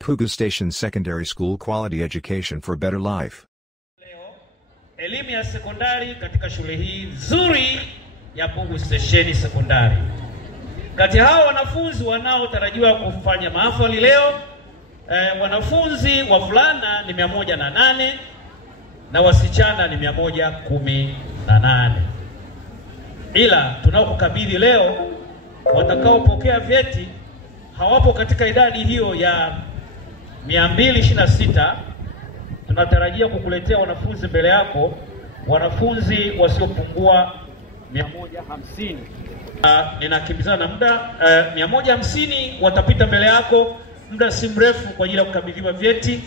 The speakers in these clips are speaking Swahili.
Pugu Station Secondary School, quality education for better life. Leo, elimu ya sekondari katika shule hii nzuri ya Pugu Station Sekondari. Kati hao wanafunzi wanaotarajiwa kufanya mahafali leo, wanafunzi wavulana ni 108 na wasichana ni 118. Ila tunaokukabidhi leo watakaopokea vyeti hawapo katika idadi hiyo ya 226. Tunatarajia kukuletea wanafunzi mbele yako, wanafunzi wasiopungua 150. Ninakimbizana na muda. 150 watapita mbele yako muda si mrefu kwa ajili ya kukabidhiwa vyeti.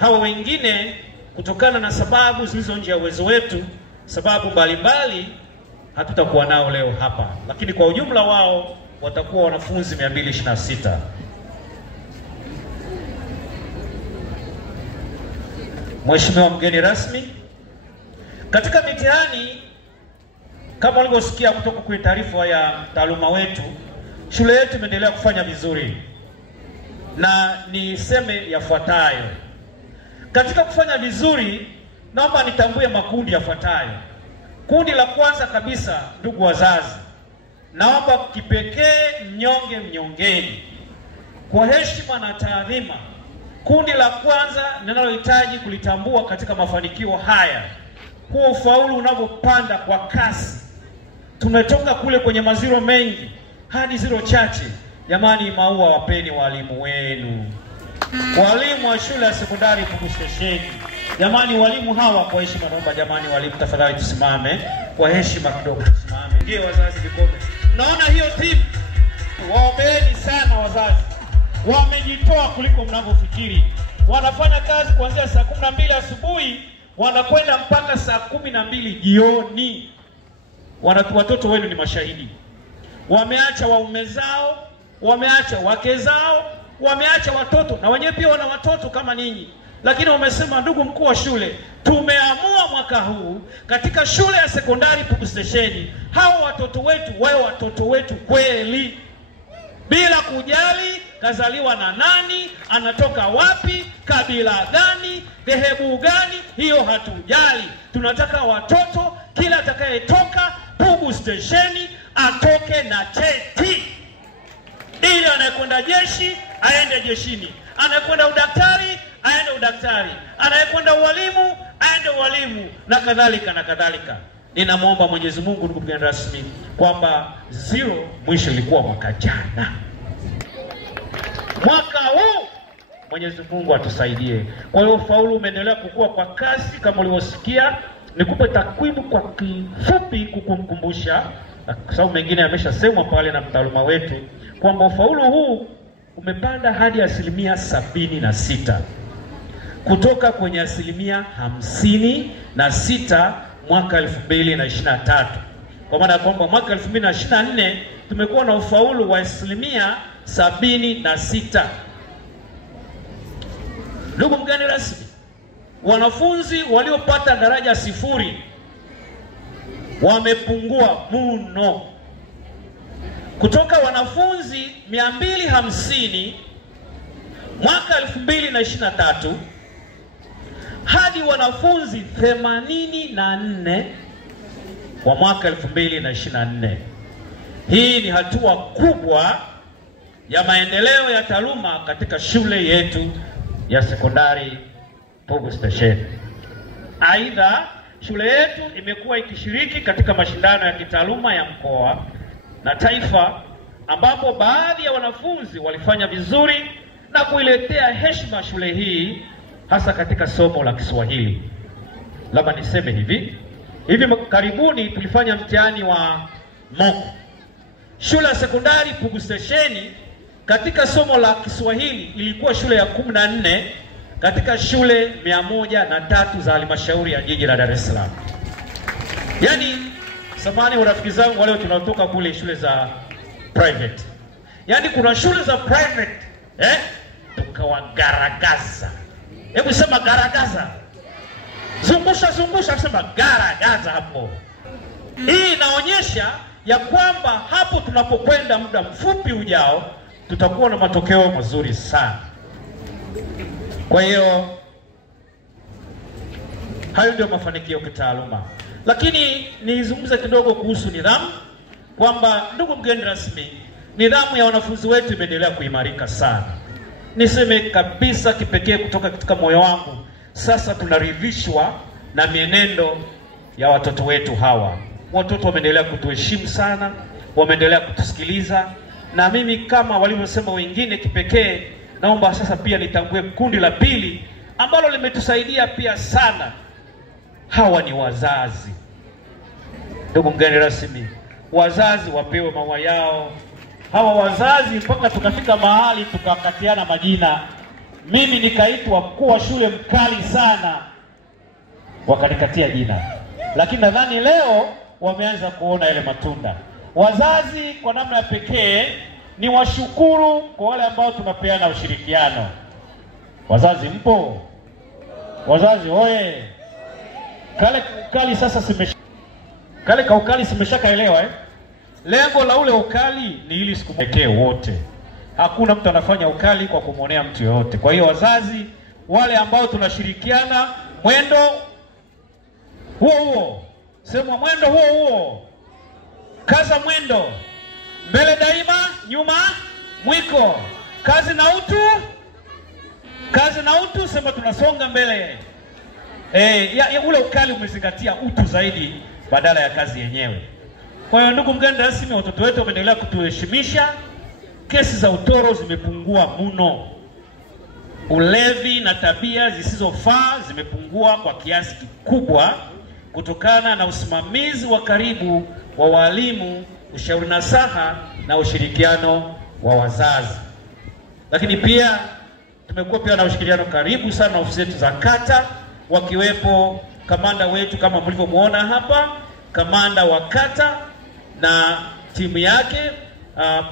Hawa wengine kutokana na sababu zilizo nje ya uwezo wetu, sababu mbalimbali, hatutakuwa nao leo hapa, lakini kwa ujumla wao watakuwa wanafunzi 226. Mheshimiwa mgeni rasmi, katika mitihani kama ulivyosikia kutoka kwenye taarifa ya taaluma wetu, shule yetu imeendelea kufanya vizuri, na niseme yafuatayo. Katika kufanya vizuri, naomba nitambue makundi yafuatayo. Kundi la kwanza kabisa, ndugu wazazi, naomba kipekee mnyongeni, kwa heshima na taadhima, kundi la kwanza ninalohitaji kulitambua katika mafanikio haya, huo ufaulu unavyopanda kwa kasi. Tumetoka kule kwenye maziro mengi hadi ziro chache. Jamani, maua wapeni walimu wenu, walimu wa shule ya sekondari Pugu Station. Jamani, walimu hawa kwa heshima naomba, jamani walimu tafadhali tusimame kwa heshima kidogo, tusimame. Ndio wazazi vikome. Mnaona hiyo timu? Waombeni sana wazazi. Wamejitoa kuliko mnavyofikiri. Wanafanya kazi kuanzia saa 12 asubuhi wanakwenda mpaka saa 12 jioni. Watoto wenu ni mashahidi. Wameacha waume zao, wameacha wake zao, wameacha watoto, na wenyewe pia wana watoto kama ninyi. Lakini wamesema, ndugu mkuu wa shule, tumeamua mwaka huu katika shule ya sekondari Pugu Station, hao watoto wetu wawe watoto wetu kweli, bila kujali kazaliwa na nani, anatoka wapi, kabila gani, dhehebu gani. Hiyo hatujali. Tunataka watoto, kila atakayetoka Pugu Station atoke na cheti, ili anayekwenda jeshi aende jeshini, anayekwenda udaktari aende udaktari, anayekwenda ualimu aende ualimu, na kadhalika na kadhalika. Ninamwomba Mwenyezi Mungu, ndugu mgeni rasmi, kwamba zero mwisho ilikuwa mwaka jana. Mwaka huu Mwenyezi Mungu atusaidie. Kwa hiyo ufaulu umeendelea kukua kwa kasi kama ulivyosikia. Nikupe takwimu kwa kifupi kukumkumbusha, kwa sababu mengine yameshasemwa pale na mtaaluma wetu, kwamba ufaulu huu umepanda hadi 76% kutoka kwenye 56% mwaka 2023. Kwa maana kwamba mwaka 2024 tumekuwa na ufaulu wa 76%. Ndugu mgeni rasmi, wanafunzi waliopata daraja 0 wamepungua mno, kutoka wanafunzi 250 mwaka 2023 hadi wanafunzi 84 kwa mwaka 2024. Hii ni hatua kubwa ya maendeleo ya taaluma katika shule yetu ya sekondari Pugu Station. Aidha, shule yetu imekuwa ikishiriki katika mashindano ya kitaaluma ya mkoa na taifa, ambapo baadhi ya wanafunzi walifanya vizuri na kuiletea heshima shule hii, hasa katika somo la Kiswahili. Labda niseme hivi karibuni tulifanya mtihani wa mock. Shule ya sekondari Pugu Station katika somo la Kiswahili ilikuwa shule ya 14 katika shule 103 za halmashauri ya jiji la Dar es Salaam. Yaani, samani warafiki zangu wale tunatoka kule shule za private. Yaani kuna shule za private tukawagaragaza. Hebu sema garagaza. zungusha sema gaza hapo. Hii inaonyesha ya kwamba hapo tunapokwenda muda mfupi ujao tutakuwa na matokeo mazuri sana. Kwa hiyo hayo ndio mafanikio kitaaluma. Lakini nizungumze kidogo kuhusu nidhamu, kwamba ndugu mgeni rasmi, nidhamu ya wanafunzi wetu imeendelea kuimarika sana. Niseme kabisa kipekee kutoka katika moyo wangu, sasa tunaridhishwa na mienendo ya watoto wetu hawa. Watoto wameendelea kutuheshimu sana, wameendelea kutusikiliza, na mimi kama walivyosema wengine kipekee, naomba sasa pia nitambue kundi la pili ambalo limetusaidia pia sana. Hawa ni wazazi. Ndugu mgeni rasmi, wazazi wapewe maua yao. Hawa wazazi mpaka tukafika mahali tukakatiana majina. Mimi nikaitwa mkuu wa shule mkali sana, wakanikatia jina. Lakini nadhani leo wameanza kuona yale matunda. Wazazi kwa namna ya pekee ni washukuru kwa wale ambao tunapeana ushirikiano. Wazazi mpo? Wazazi oye! Kale ukali sasa kale kaukali simeshakaelewa Lengo la ule ukali ni ili sikumwekee wote. Hakuna mtu anafanya ukali kwa kumwonea mtu yoyote. Kwa hiyo wazazi wale ambao tunashirikiana, mwendo huo, sema mwendo huo. Kaza mwendo. Mbele daima, nyuma mwiko. Kazi na utu, sema tunasonga mbele. Ule ukali umezingatia utu zaidi badala ya kazi yenyewe. Kwa hiyo ndugu mgeni rasmi, watoto wetu wameendelea kutuheshimisha. Kesi za utoro zimepungua mno. Ulevi na tabia zisizofaa zimepungua kwa kiasi kikubwa kutokana na usimamizi wa karibu wa walimu, ushauri nasaha na ushirikiano wa wazazi. Lakini pia tumekuwa pia na ushirikiano karibu sana na ofisi zetu za kata, wakiwepo kamanda wetu kama mlivyomuona hapa, kamanda wa kata na timu yake,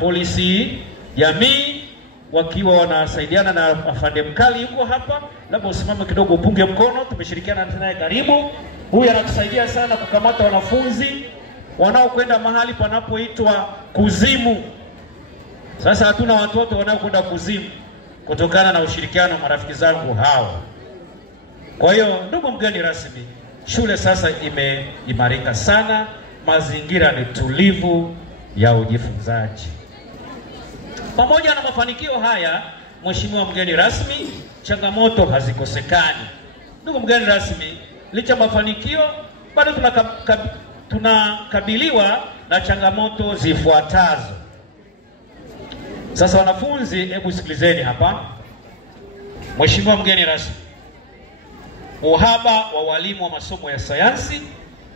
polisi jamii, wakiwa wanasaidiana na afande mkali yuko hapa. Labda usimame kidogo upunge mkono, tumeshirikiana naye karibu. Huyu anatusaidia sana kukamata wanafunzi wanaokwenda mahali panapoitwa kuzimu. Sasa hatuna watoto wanaokwenda kuzimu kutokana na ushirikiano wa marafiki zangu hao. Kwa hiyo ndugu mgeni rasmi, shule sasa imeimarika sana, mazingira ni tulivu ya ujifunzaji. Pamoja na mafanikio haya, mheshimiwa mgeni rasmi, changamoto hazikosekani. Ndugu mgeni rasmi, licha mafanikio bado tunakabiliwa na changamoto zifuatazo. Sasa wanafunzi, hebu sikilizeni hapa. Mheshimiwa mgeni rasmi, uhaba wa walimu wa masomo ya sayansi,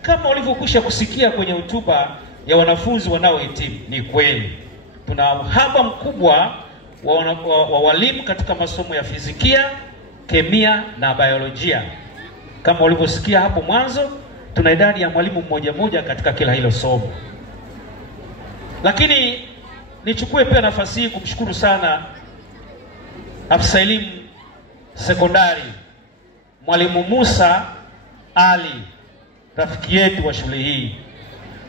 kama ulivyokwisha kusikia kwenye hotuba ya wanafunzi wanaohitimu, ni kweli tuna uhaba mkubwa wa walimu katika masomo ya fizikia, kemia na biolojia. Kama ulivyosikia hapo mwanzo, tuna idadi ya mwalimu mmoja katika kila hilo somo. Lakini nichukue pia nafasi hii kumshukuru sana afisa elimu sekondari Mwalimu Musa Ali, rafiki yetu wa shule hii.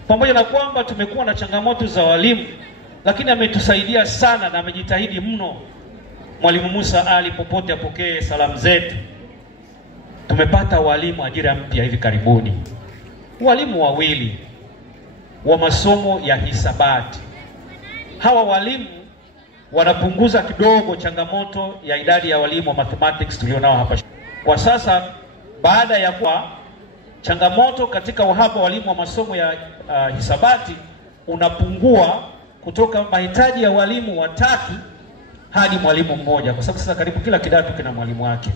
Pamoja na kwamba tumekuwa na changamoto za walimu, lakini ametusaidia sana na amejitahidi mno. Mwalimu Musa Ali, popote apokee salamu zetu. Tumepata walimu ajira mpya hivi karibuni, walimu 2 wa masomo ya hisabati. Hawa walimu wanapunguza kidogo changamoto ya idadi ya walimu wa mathematics tulionao hapa. Kwa sasa, baada ya kuwa changamoto katika uhaba wa walimu wa masomo ya hisabati unapungua kutoka mahitaji ya walimu 3 hadi mwalimu 1, kwa sababu sasa karibu kila kidato kina mwalimu wake.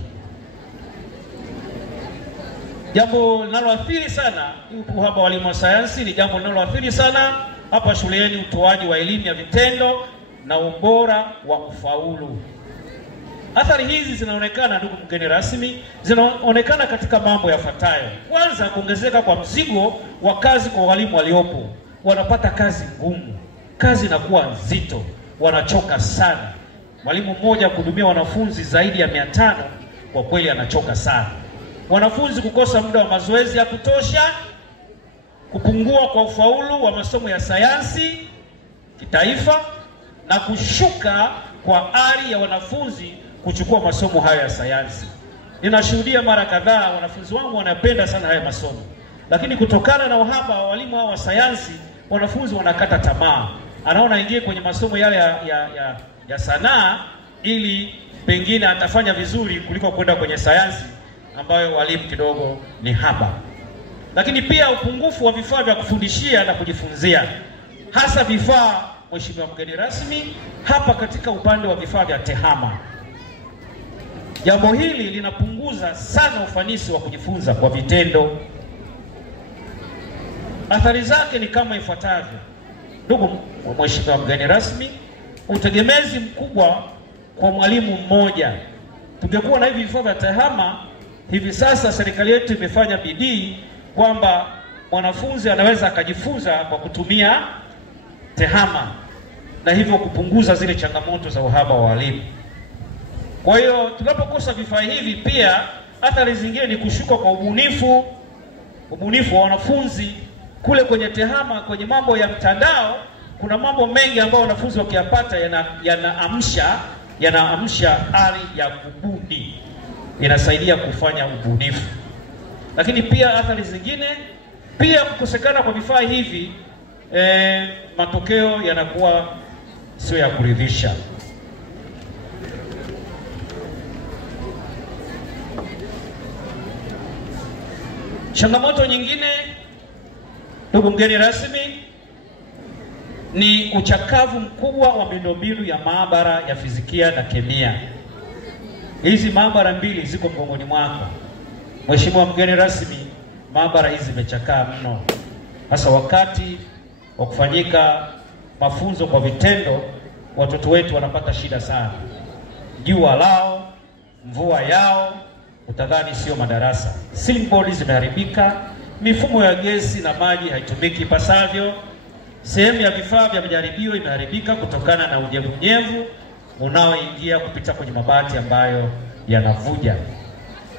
Jambo linaloathiri sana uhaba wa walimu wa sayansi ni jambo linaloathiri sana hapa shuleni utoaji wa elimu ya vitendo na ubora wa ufaulu. Athari hizi zinaonekana, ndugu mgeni rasmi, zinaonekana katika mambo yafuatayo. Kwanza, kuongezeka kwa mzigo wa kazi kwa walimu waliopo. Wanapata kazi ngumu, kazi inakuwa nzito, wanachoka sana. Mwalimu mmoja kuhudumia wanafunzi zaidi ya 500 kwa kweli anachoka sana. wanafunzi kukosa muda wa mazoezi ya kutosha, kupungua kwa ufaulu wa masomo ya sayansi kitaifa, na kushuka kwa ari ya wanafunzi kuchukua masomo hayo ya sayansi. Ninashuhudia mara kadhaa wanafunzi wangu wanapenda sana haya masomo, lakini kutokana na uhaba wa walimu hao wa sayansi, wanafunzi wanakata tamaa. Anaona ingie kwenye masomo yale ya sanaa ili pengine atafanya vizuri kuliko kwenda kwenye sayansi ambayo walimu kidogo ni haba. Lakini pia upungufu wa vifaa vya kufundishia na kujifunzia, hasa vifaa, Mheshimiwa mgeni rasmi, hapa katika upande wa vifaa vya tehama. Jambo hili linapunguza sana ufanisi wa kujifunza kwa vitendo. Athari zake ni kama ifuatavyo. Ndugu Mheshimiwa mgeni rasmi, utegemezi mkubwa kwa mwalimu mmoja. Tungekuwa na hivi vifaa vya tehama, hivi sasa serikali yetu imefanya bidii kwamba mwanafunzi anaweza akajifunza kwa kutumia tehama, na hivyo kupunguza zile changamoto za uhaba wa walimu. Kwa hiyo tunapokosa vifaa hivi, pia athari zingine ni kushuka kwa ubunifu wa wanafunzi kule kwenye tehama. Kwenye mambo ya mtandao kuna mambo mengi ambayo wanafunzi wakiyapata yanaamsha ari ya kubuni, inasaidia kufanya ubunifu. Lakini pia athari zingine, pia kukosekana kwa vifaa hivi, matokeo yanakuwa sio ya kuridhisha. Changamoto nyingine, ndugu mgeni rasmi, ni uchakavu mkubwa wa miundombinu ya maabara ya fizikia na kemia. Hizi maabara mbili ziko mgongoni mwako, Mheshimiwa mgeni rasmi. Maabara hizi zimechakaa mno, hasa wakati wa kufanyika mafunzo kwa vitendo. Watoto wetu wanapata shida sana, jua lao, mvua yao, utadhani sio madarasa. Ceiling board zimeharibika, mifumo ya gesi na maji haitumiki ipasavyo, sehemu ya vifaa vya majaribio imeharibika kutokana na unyevunyevu unaoingia kupita kwenye mabati ambayo yanavuja.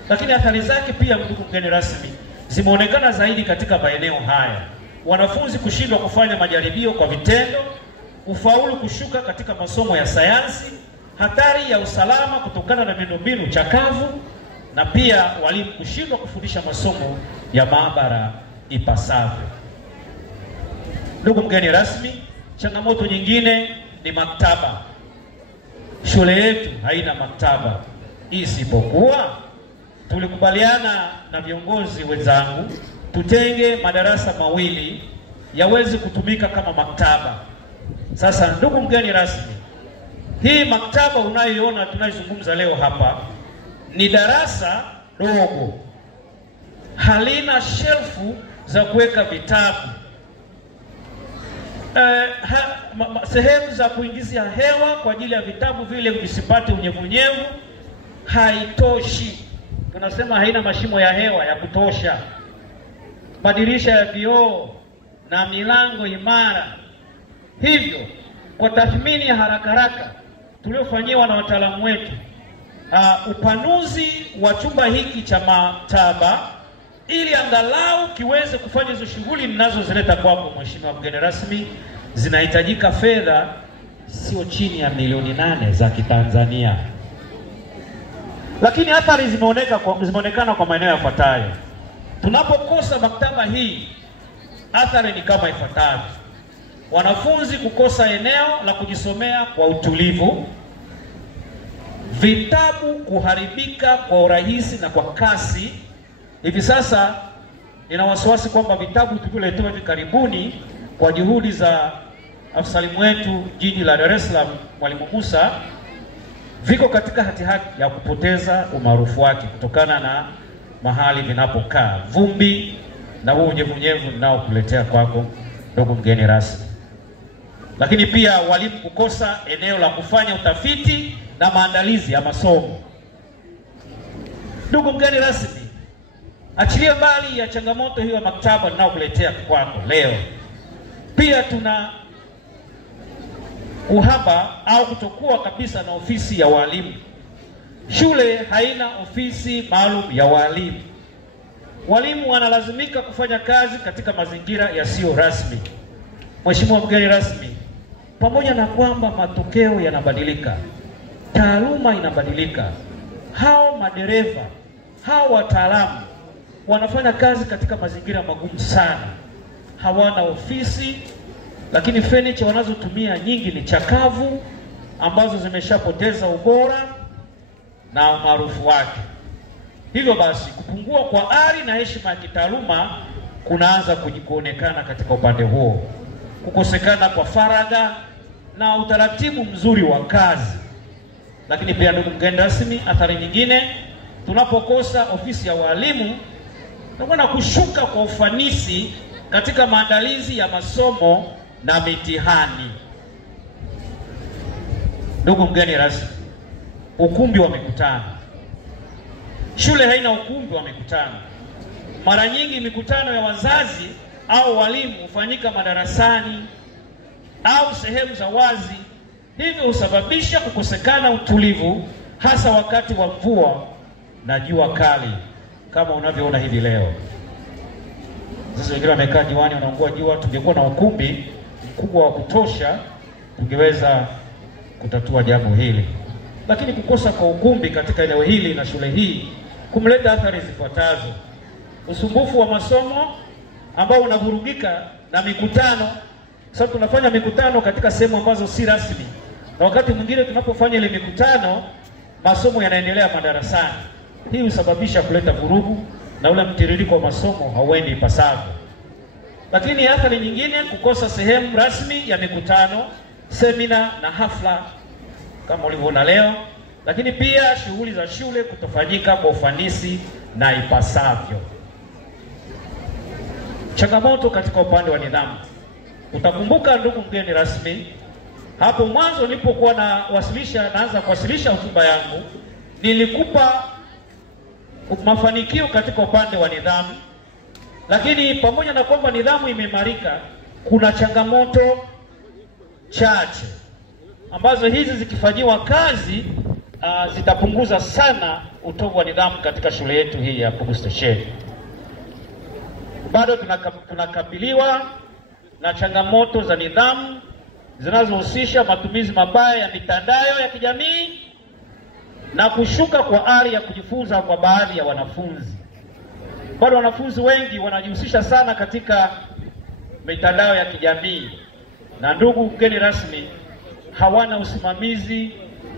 Lakini athari zake pia, ndugu mgeni rasmi, zimeonekana zaidi katika maeneo haya: wanafunzi kushindwa kufanya majaribio kwa vitendo, ufaulu kushuka katika masomo ya sayansi, hatari ya usalama kutokana na miundombinu chakavu, na pia walimu kushindwa kufundisha masomo ya maabara ipasavyo. Ndugu mgeni rasmi, changamoto nyingine ni maktaba. Shule yetu haina maktaba, isipokuwa tulikubaliana na viongozi wenzangu tutenge madarasa mawili yaweze kutumika kama maktaba. Sasa ndugu mgeni rasmi, hii maktaba unayoiona tunayozungumza leo hapa ni darasa dogo, halina shelfu za kuweka vitabu, sehemu za kuingizia hewa kwa ajili ya vitabu vile visipate unyevunyevu haitoshi. Tunasema haina mashimo ya hewa ya kutosha, madirisha ya vioo na milango imara. Hivyo kwa tathmini ya haraka tuliofanyiwa na wataalamu wetu, upanuzi wa chumba hiki cha maktaba ili angalau kiweze kufanya hizo shughuli ninazozileta kwako Mheshimiwa mgeni rasmi, zinahitajika fedha sio chini ya milioni 8 za Kitanzania. Lakini athari zimeonekana kwa maeneo yafuatayo. Tunapokosa maktaba hii, athari ni kama ifuatavyo: wanafunzi kukosa eneo la kujisomea kwa utulivu, vitabu kuharibika kwa urahisi na kwa kasi. Hivi sasa nina wasiwasi kwamba vitabu tulivyoletewa hivi karibuni kwa juhudi za afsalimu wetu jiji la Dar es Salaam, Mwalimu Musa, viko katika hatihati ya kupoteza umaarufu wake kutokana na mahali vinapokaa, vumbi na huo unyevunyevu ninao kuletea kwako ndugu mgeni rasmi. Lakini pia walimu kukosa eneo la kufanya utafiti na maandalizi ya masomo. Ndugu mgeni rasmi, achilia mbali ya changamoto hiyo ya maktaba ninayokuletea kwako leo, pia tuna uhaba au kutokuwa kabisa na ofisi ya walimu. Shule haina ofisi maalum ya walimu. walimu wanalazimika kufanya kazi katika mazingira yasiyo rasmi. Mheshimiwa mgeni rasmi, pamoja na kwamba matokeo yanabadilika, taaluma inabadilika, hao madereva, hao wataalamu wanafanya kazi katika mazingira magumu sana. Hawana ofisi, lakini furniture wanazotumia nyingi ni chakavu ambazo zimeshapoteza ubora na umaarufu wake. Hivyo basi kupungua kwa ari na heshima ya kitaaluma kunaanza kuonekana katika upande huo. Kukosekana kwa faragha na utaratibu mzuri wa kazi. Lakini pia ndugu mgeni rasmi, athari nyingine, tunapokosa ofisi ya walimu tunakwenda kushuka kwa ufanisi katika maandalizi ya masomo na mitihani. Ndugu mgeni rasmi, ukumbi wa mikutano. Shule haina ukumbi wa mikutano. Mara nyingi mikutano ya wazazi au walimu hufanyika madarasani au sehemu za wazi, hivyo husababisha kukosekana utulivu, hasa wakati wa mvua na jua kali kama unavyoona hivi leo. Sasa wengine wamekaa jiwani wanaungua jua. Tungekuwa na ukumbi mkubwa wa kutosha tungeweza kutatua jambo hili. Lakini kukosa kwa ukumbi katika eneo hili na shule hii kumleta athari zifuatazo: usumbufu wa masomo ambao unavurugika na mikutano. Sasa tunafanya mikutano katika sehemu ambazo si rasmi, na wakati mwingine tunapofanya ile mikutano masomo yanaendelea madarasani. Hii husababisha kuleta vurugu na ule mtiririko wa masomo hauendi ipasavyo. Lakini athari nyingine, kukosa sehemu rasmi ya mikutano, semina na hafla kama ulivyoona leo. Lakini pia shughuli za shule kutofanyika kwa ufanisi na ipasavyo. Changamoto katika upande wa nidhamu. Utakumbuka ndugu mgeni rasmi, hapo mwanzo nilipokuwa naanza kuwasilisha hotuba yangu, nilikupa mafanikio katika upande wa nidhamu. Lakini pamoja na kwamba nidhamu imeimarika, kuna changamoto chache ambazo hizi zikifanyiwa kazi zitapunguza sana utovu wa nidhamu katika shule yetu hii ya Pugu Station. Bado tunakabiliwa na changamoto za nidhamu zinazohusisha matumizi mabaya ya mitandao ya kijamii na kushuka kwa ari ya kujifunza kwa baadhi ya wanafunzi. Bado wanafunzi wengi wanajihusisha sana katika mitandao ya kijamii, na ndugu mgeni rasmi, hawana usimamizi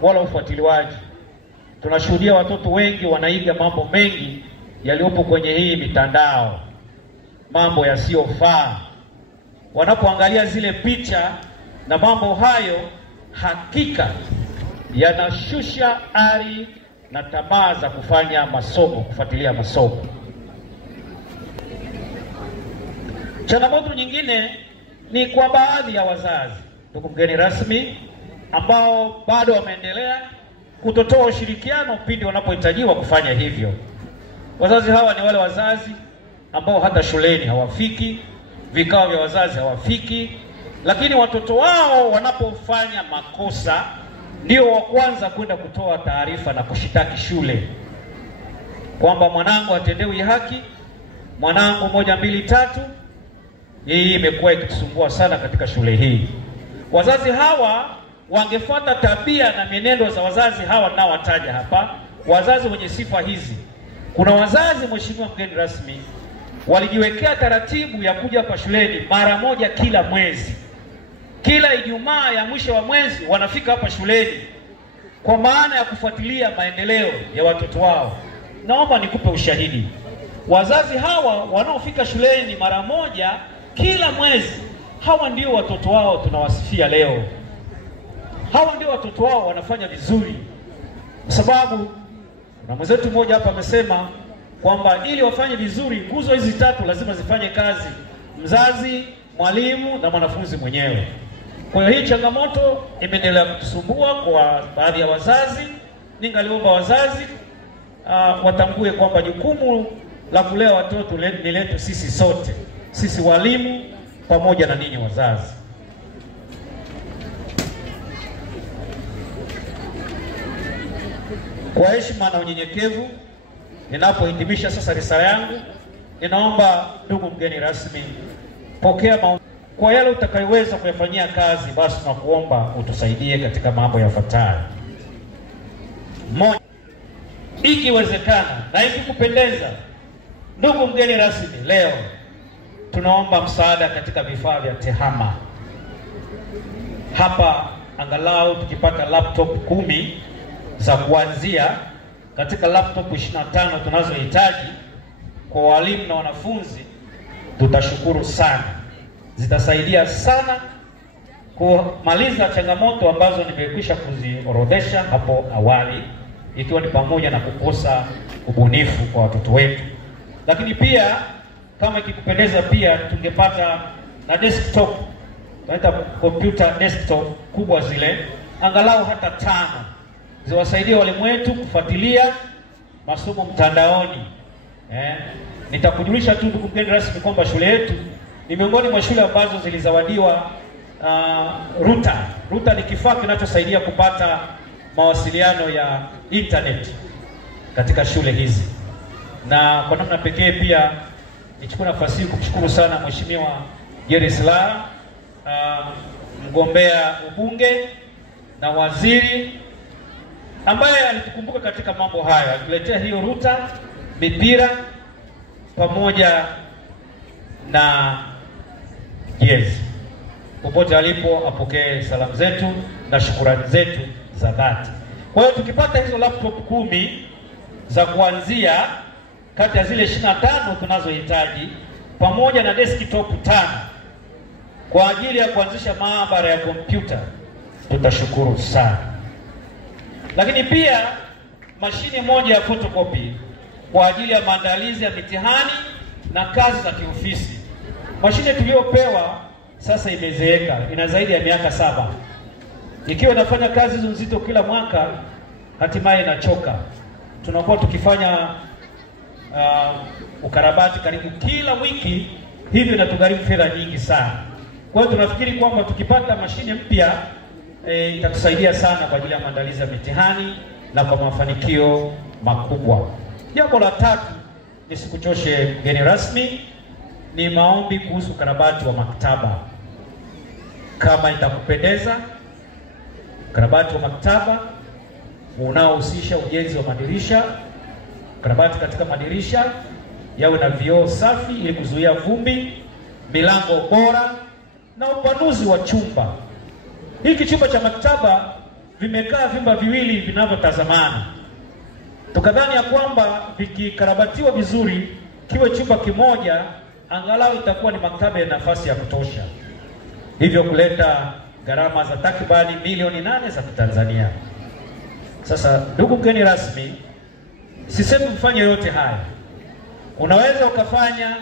wala ufuatiliaji. Tunashuhudia watoto wengi wanaiga mambo mengi yaliyopo kwenye hii mitandao, mambo yasiyofaa. Wanapoangalia zile picha na mambo hayo, hakika yanashusha ari na tamaa za kufanya masomo, kufuatilia masomo. Changamoto nyingine ni kwa baadhi ya wazazi, ndugu mgeni rasmi, ambao bado wameendelea kutotoa ushirikiano pindi wanapohitajiwa kufanya hivyo. Wazazi hawa ni wale wazazi ambao hata shuleni hawafiki, vikao vya wazazi hawafiki, lakini watoto wao wanapofanya makosa ndio wa kwanza kwenda kutoa taarifa na kushitaki shule kwamba mwanangu hatendewi haki, mwanangu 1 2 3. Hii imekuwa ikitusumbua sana katika shule hii. Wazazi hawa wangefuata tabia na mienendo za wazazi hawa ninaowataja hapa, wazazi wenye sifa hizi. Kuna wazazi, mheshimiwa mgeni rasmi, walijiwekea taratibu ya kuja hapa shuleni mara moja kila mwezi. Kila Ijumaa ya mwisho wa mwezi wanafika hapa shuleni kwa maana ya kufuatilia maendeleo ya watoto wao. Naomba nikupe ushahidi. Wazazi hawa wanaofika shuleni mara moja kila mwezi, hawa ndio watoto wao tunawasifia leo. Hawa ndio watoto wao wanafanya vizuri. Kwa sababu na mwenzetu mmoja hapa amesema kwamba ili wafanye vizuri, nguzo hizi 3 lazima zifanye kazi: mzazi, mwalimu na mwanafunzi mwenyewe. Kwa hiyo hii changamoto imeendelea kutusumbua kwa baadhi ya wazazi. Ningaliomba wazazi watambue kwamba jukumu la kulea watoto ni letu sisi sote, sisi walimu pamoja na ninyi wazazi. Kwa heshima na unyenyekevu, ninapohitimisha sasa risala yangu, ninaomba ndugu mgeni rasmi, pokea maoni. Kwa yale utakayoweza kuyafanyia kazi, basi tunakuomba utusaidie katika mambo yafuatayo. Moja, ikiwezekana na ikikupendeza, ndugu mgeni rasmi, leo tunaomba msaada katika vifaa vya TEHAMA. Hapa angalau tukipata laptop 10 za kuanzia katika laptop 25 tunazohitaji kwa walimu na wanafunzi, tutashukuru sana. Zitasaidia sana kumaliza changamoto ambazo nimekwisha kuziorodhesha hapo awali, ikiwa ni pamoja na kukosa ubunifu kwa watoto wetu. Lakini pia kama ikikupendeza, pia tungepata na desktop, tunaita computer desktop kubwa zile, angalau hata 5, ziwasaidie walimu wetu kufuatilia masomo mtandaoni. Nitakujulisha tu ndugu mgeni rasmi kwamba shule yetu ni miongoni mwa shule ambazo zilizawadiwa router. Router ni kifaa kinachosaidia kupata mawasiliano ya internet katika shule hizi. Na kwa namna pekee pia nichukue nafasi hii kumshukuru sana Mheshimiwa Jerry Silaa, mgombea ubunge na waziri, ambaye alitukumbuka katika mambo haya, alituletea hiyo router, mipira pamoja na jezi. Popote alipo apokee salamu zetu na shukrani zetu za dhati. Kwa hiyo tukipata hizo laptop 10 za kuanzia kati ya zile 25 tunazohitaji, pamoja na desktop 5 kwa ajili ya kuanzisha maabara ya kompyuta, tutashukuru sana. Lakini pia mashine moja ya photocopy kwa ajili ya maandalizi ya mitihani na kazi za kiofisi. Mashine tuliyopewa sasa imezeeka, ina zaidi ya miaka 7. Ikiwa nafanya kazi hizo nzito kila mwaka, hatimaye inachoka. Tunakuwa tukifanya ukarabati karibu kila wiki, hivyo inatugharimu fedha nyingi sana. Kwa hiyo tunafikiri kwamba tukipata mashine mpya itatusaidia sana kwa ajili ya maandalizi ya mitihani na kwa mafanikio makubwa. Jambo la tatu, nisikuchoshe mgeni rasmi, ni maombi kuhusu ukarabati wa maktaba. Kama itakupendeza, ukarabati wa maktaba unaohusisha ujenzi wa madirisha, ukarabati katika madirisha yawe na vioo safi ili kuzuia vumbi, milango bora na upanuzi wa chumba. Hiki chumba cha maktaba vimekaa vyumba viwili vinavyotazamana. Tukadhani ya kwamba vikikarabatiwa vizuri kiwe chumba kimoja, angalau itakuwa ni maktaba ya nafasi ya kutosha, hivyo kuleta gharama za takribani milioni 8 za Tanzania. Sasa ndugu mgeni rasmi, sisemi mfanye yote haya. Unaweza ukafanya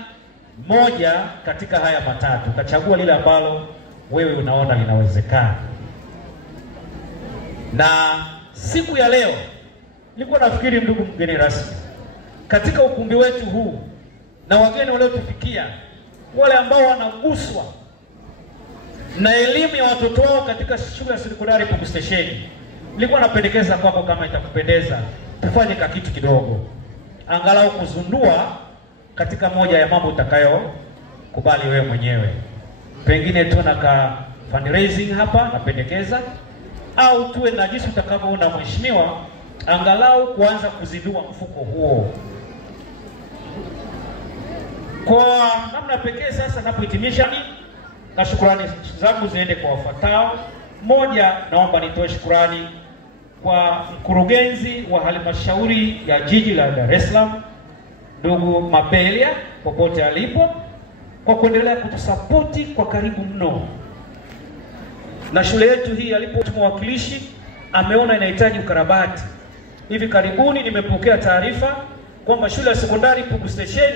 moja katika haya matatu, ukachagua lile ambalo wewe unaona linawezekana. Na siku ya leo nilikuwa nafikiri, ndugu mgeni rasmi, katika ukumbi wetu huu na wageni waliotufikia, wale ambao wanaguswa na elimu ya watoto wao katika shule ya sekondari Pugu Station, nilikuwa napendekeza kwako, kama itakupendeza, tufanye kitu kidogo, angalau kuzundua katika moja ya mambo utakayo kubali wewe mwenyewe. Pengine tu na fundraising hapa napendekeza, au tuwe na jinsi utakavyoona mheshimiwa, angalau kuanza kuzindua mfuko huo. Kwa namna pekee sasa napohitimisha, na shukrani zangu ziende kwa wafuatao. Moja, naomba nitoe shukrani kwa mkurugenzi wa halmashauri ya jiji la Dar es Salaam, ndugu Mabelia, popote alipo, kwa kuendelea kutusapoti kwa karibu mno. Na shule yetu hii alipotuma mwakilishi ameona inahitaji ukarabati. Hivi karibuni nimepokea taarifa kwamba shule ya sekondari Pugu Station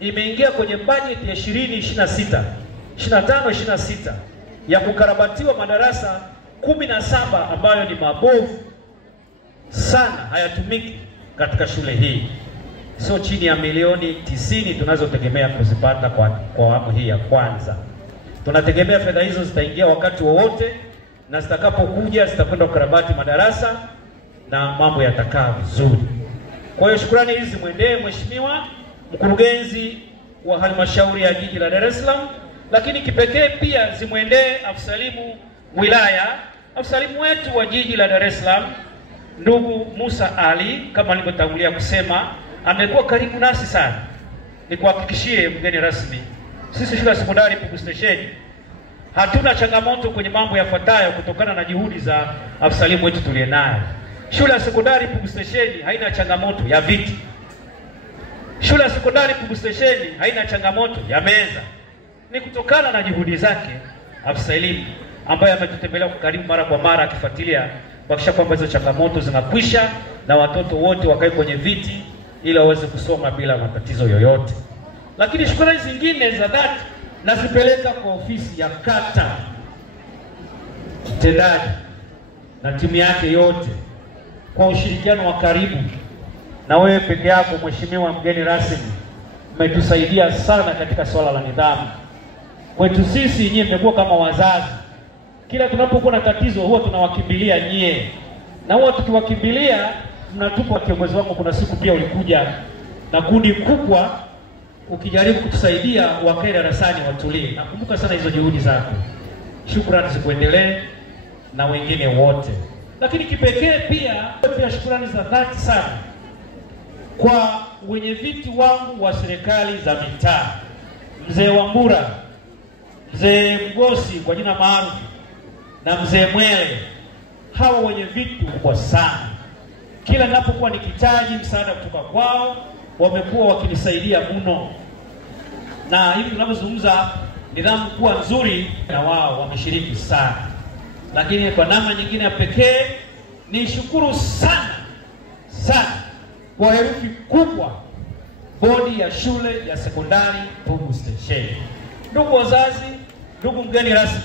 imeingia kwenye bajeti ya 25-26 ya kukarabatiwa madarasa 17 ambayo ni mabovu sana, hayatumiki katika shule hii. Sio chini ya milioni 90 tunazotegemea kuzipata kwa awamu hii ya kwanza. Tunategemea fedha hizo zitaingia wakati wowote, na zitakapokuja zitakwenda kukarabati madarasa na mambo yatakaa vizuri. Kwa hiyo shukrani hizi mwendee mheshimiwa mkurugenzi wa halmashauri ya jiji la Dar es Salaam, lakini kipekee pia zimwendee afisa elimu wilaya, afisa elimu wetu wa jiji la Dar es Salaam ndugu Musa Ali. Kama nilivyotangulia kusema, amekuwa karibu nasi sana. Nikuhakikishie mgeni rasmi, sisi shule ya sekondari Pugu Station hatuna changamoto kwenye mambo yafuatayo kutokana na juhudi za afisa elimu wetu tulienayo. Shule ya sekondari Pugu Station haina changamoto ya viti. Shule ya sekondari Pugu Station haina changamoto ya meza. Ni kutokana na juhudi zake afisa elimu ambaye ametutembelea kwa karibu mara kwa mara akifuatilia kuhakikisha kwamba hizo changamoto zinakwisha na watoto wote wakae kwenye viti ili waweze kusoma bila matatizo yoyote. Lakini shukrani zingine za dhati nazipeleka kwa ofisi ya kata mtendaji na timu yake yote kwa ushirikiano wa karibu, na wewe peke yako mheshimiwa mgeni rasmi mmetusaidia sana katika swala la nidhamu. Kwetu sisi nyie mmekuwa kama wazazi. Kila tunapokuwa na tatizo huwa tunawakimbilia nyie, na huwa tukiwakimbilia mnatupa. Kiongozi wangu kuna siku pia ulikuja na kundi kubwa ukijaribu kutusaidia wakae darasani watulie. Nakumbuka sana hizo juhudi zako. Shukrani zikuendelee na wengine wote. Lakini kipekee pia shukrani za dhati sana kwa wenyeviti wangu wa serikali za mitaa, mzee Wambura, mzee Mgosi kwa jina maarufu, na mzee Mwele. Hawa wenyeviti kwa sana, kila ninapokuwa nikihitaji msaada kutoka kwao wamekuwa wakinisaidia mno, na hivi tunapozungumza nidhamu kuwa nzuri na wao wameshiriki sana. Lakini kwa namna nyingine ya pekee ni shukuru sana kwa herufi kubwa bodi ya shule ya sekondari Pugu Station. Ndugu wazazi, ndugu mgeni rasmi,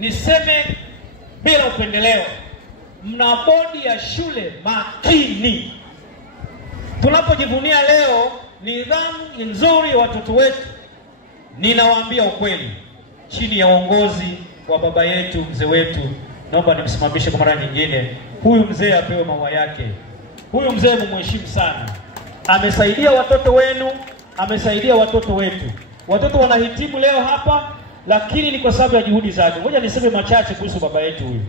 niseme bila upendeleo, mna bodi ya shule makini. Tunapojivunia leo nidhamu nzuri ya watoto wetu, ninawaambia ukweli, chini ya uongozi wa baba yetu, mzee wetu, naomba nimsimamishe kwa mara nyingine. Huyu mzee apewe maua yake. Huyu mzee mumheshimu sana. Amesaidia watoto wenu, amesaidia watoto wetu. Watoto wanahitimu leo hapa, lakini ni kwa sababu ya juhudi zake. Ngoja niseme machache kuhusu baba yetu huyu.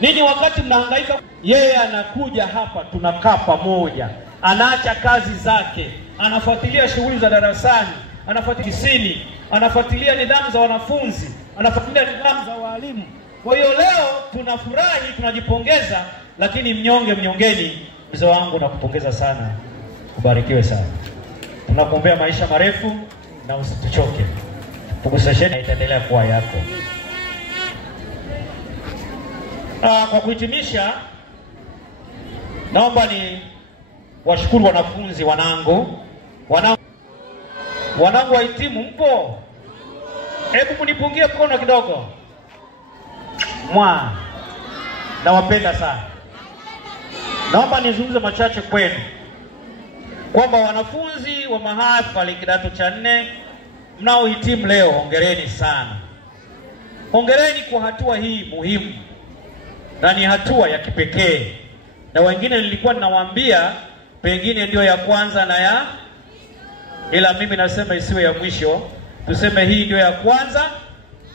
Ninyi wakati mnahangaika, yeye anakuja hapa, tunakaa pamoja. Anaacha kazi zake, anafuatilia shughuli za darasani, anafuatilia kisini, anafuatilia nidhamu za wanafunzi, anafuatilia nidhamu za walimu. Kwa hiyo leo tunafurahi, tunajipongeza, lakini mnyongeni, mzee wangu nakupongeza sana. Ubarikiwe sana. Tunakuombea maisha marefu na usituchoke. Pugu Station itaendelea kuwa yako. Kwa kuhitimisha, naomba ni washukuru wanafunzi wanangu wahitimu. Mpo? Hebu mnipungie mkono kidogo. Nawapenda sana. Naomba nizungumze machache kwenu kwamba wanafunzi wa mahafali kidato cha 4 mnaohitimu leo, hongereni sana. Hongereni kwa hatua hii muhimu, na ni hatua ya kipekee. Na wengine nilikuwa ninawaambia pengine ndio ya kwanza ila mimi nasema isiwe ya mwisho. Tuseme hii ndio ya kwanza,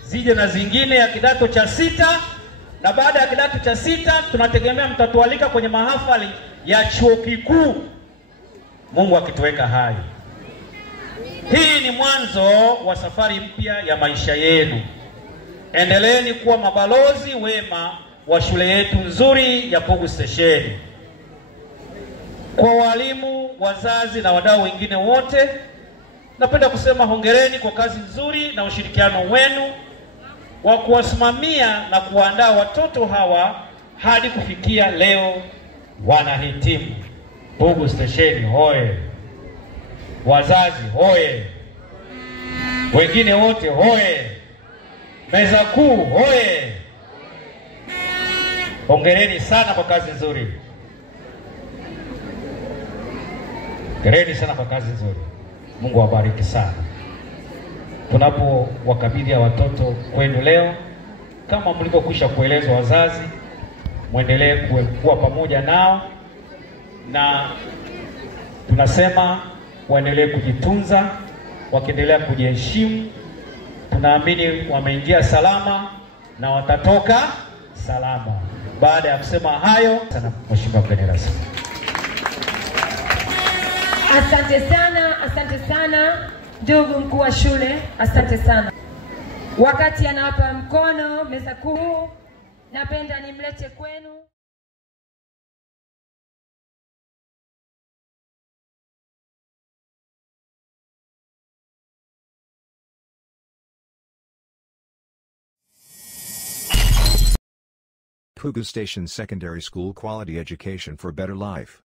zije na zingine ya kidato cha 6, na baada ya kidato cha 6 tunategemea mtatualika kwenye mahafali ya chuo kikuu, Mungu akituweka hai. Hii ni mwanzo wa safari mpya ya maisha yenu. Endeleeni kuwa mabalozi wema wa shule yetu nzuri ya Pugu Station. Kwa walimu, wazazi na wadau wengine wote, napenda kusema hongereni kwa kazi nzuri na ushirikiano wenu wa kuwasimamia na kuandaa watoto hawa hadi kufikia leo wanahitimu. Pugu Station hoye! Wazazi hoye! Wengine wote hoye! Meza kuu hoye! Hongereni sana kwa kazi nzuri. Hongereni sana kwa kazi nzuri. Mungu awabariki sana. Tunapowakabidhi watoto kwenu leo, kama mlivyokwisha kuelezwa wazazi, muendelee kuwa pamoja nao, na tunasema waendelee kujitunza, wakiendelea kujiheshimu. Tunaamini wameingia salama na watatoka salama. Baada ya kusema hayo, sana Mheshimiwa mgeni rasmi. Asante sana ndugu mkuu wa shule, asante sana. Wakati anawapa mkono meza kuu, napenda nimlete kwenu Pugu Station Secondary School, quality education for better life.